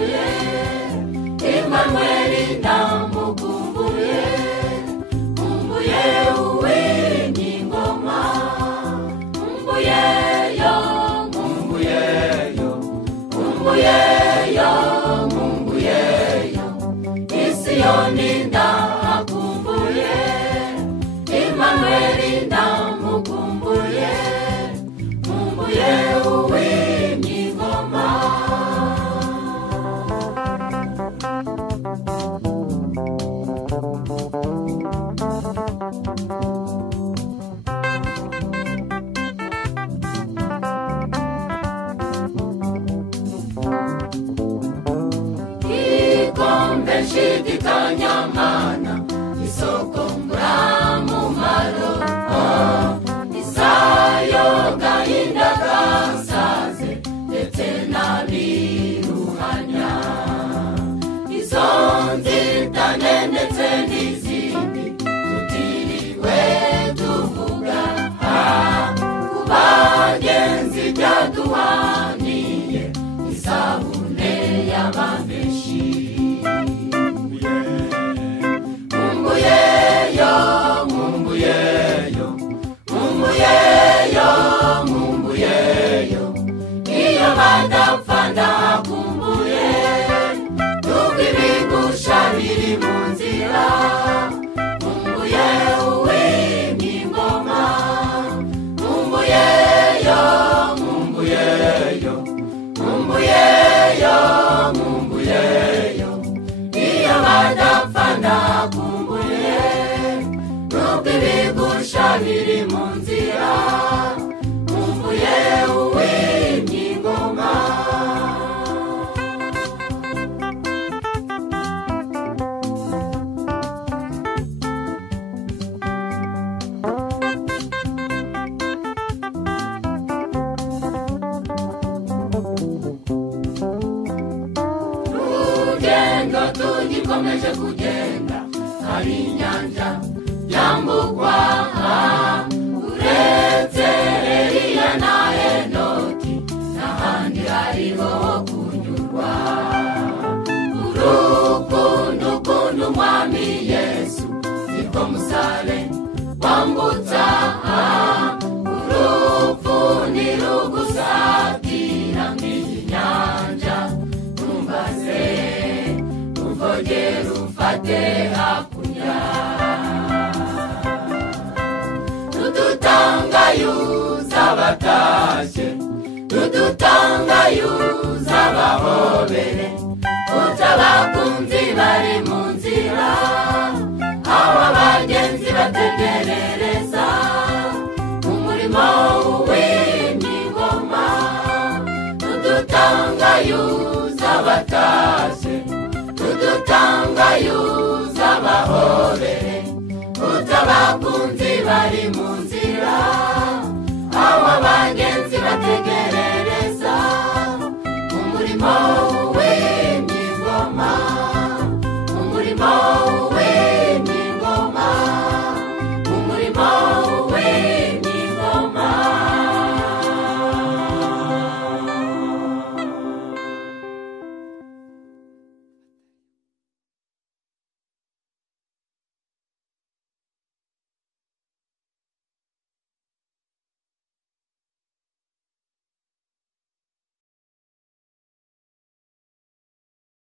nakumbuye Emmanuel ndamukumbuye kumbuye uw'ingoma kumbuyeyo Isiyoni ndakumbuye Emmanuel ndamukumbuye kumbuye uw'ingoma Shidikanyamana isoko muramumaro isayo gahinda gasaze ndetse nabiruhanya izo nzitane ndetse n'izindi tutiriwe tuvuga kubagenzi byaduhaniye isabune y'abameshi Mumbuyeyo iyo badapfanda kumbuye tubibigusha biri mu nzira mumbuye uw'ingoma mumbuyeyo iyo badapfanda kumbuye tubibigusha biri mu nzira mumbuye uw'ingoma Rugendo tugikomeje kugenda hari inyanja yambukwa uretse Eliya na Enoki n'ahandi hariho kunyurwa urukundo umwami Yesu niko musare wambutsa urupfu ntirugusatira nk'inyanja tumbaze uvogera ufate hakurya tudutangayuza batashe tudutangayuza bahobere utabakunzi bari mu nzira aho abagenzi bategerereza umurimo w'ingoma tudutangayuza batashe tudutangayuza bahobere utabakunzi bari mu nzira